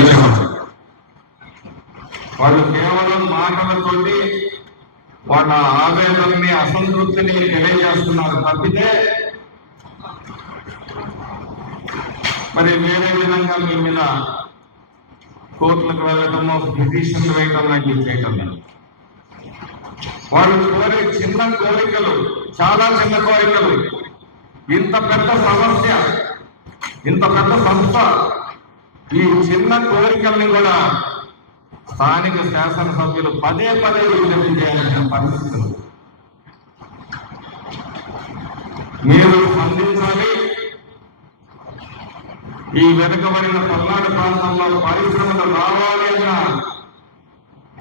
తరలించేవారు. వాళ్ళు కేవలం మాటలతోటి వాళ్ళ ఆవేదనని అసంతృప్తిని తెలియజేస్తున్నారు తప్పితే మరి వేరే విధంగా మీ మీద కోర్టులకు వెళ్ళటమో పిటిషన్లు వేయటం లాంటివి చేయటం లేదు. వాళ్ళు కోరే చిన్న కోరికలు, చాలా చిన్న కోరికలు, ఇంత పెద్ద సమస్య, ఇంత పెద్ద సంస్థ ఈ చిన్న కోరికల్ని కూడా స్థానిక శాసనసభ్యులు పదే పదే విజ్ఞప్తి చేయాల్సిన పరిస్థితులు. మీరు స్పందించాలి. ఈ వెనుకబడిన పల్నాడు ప్రాంతంలో పరిశ్రమలు రావాలి అన్న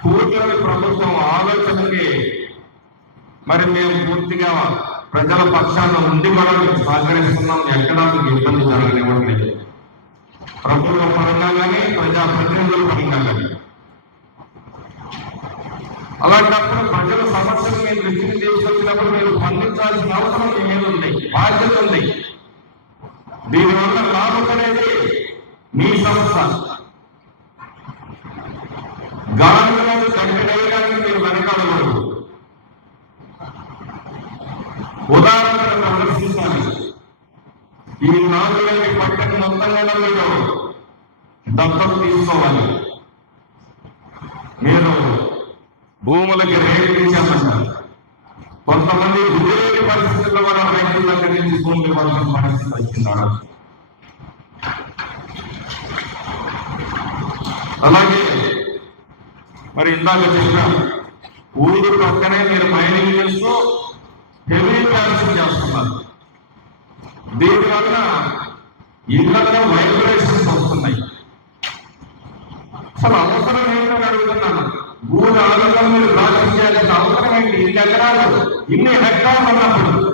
కూటమి ప్రభుత్వం ఆలోచనకి మరి మేము పూర్తిగా ప్రజల పక్షాన ఉండి కూడా మేము సహకరిస్తున్నాం. ఎక్కడా మీకు ఇబ్బంది జరగనివ్వట్లేదు, ప్రభుత్వ పరంగా కానీ ప్రజాప్రతినిధుల పరంగా కానీ. అలాంటప్పుడు ప్రజల సమస్యలు మీరు దృష్టిని తీసుకొచ్చినప్పుడు మీరు స్పందించాల్సిన అవసరం మీ మీద ఉంది, బాధ్యత ఉంది. దీనివల్ల లాభపడేది మీ సంస్థ. గాంధీలో కంటిడేయడానికి మీరు వెనకాడకూడదు. ఉదాహరణ ప్రదర్శించాలి. ఈ నాలుగైదు పట్టణ మొత్తం కూడా మీరు దత్తత తీసుకోవాలి. మీరు భూములకి రేట్లు ఇచ్చామంటారు. కొంతమంది గురేటి పరిస్థితుల్లో కూడా రైతుల దగ్గర నుంచి భూములు ఇవ్వాల్సిన పరిస్థితి వచ్చిందా? అలాగే మరి ఇందాక చెప్పాం, ఊరు పక్కనే మీరు మైనింగ్ చేస్తూ హెవీ ట్రాన్స్ఫర్ చేస్తున్నారు. దీనివల్ల ఇళ్లలో వైబ్రేషన్స్ వస్తున్నాయి. అసలు అవసరం ఏంటని అడుగుతున్నాను. ఊరు ఆలోచన మీరు రాజకీయాలకు అవసరం ఏంటి? ఇన్ని ఎకరాలు, ఇన్ని హెక్టార్లు ఉన్నప్పుడు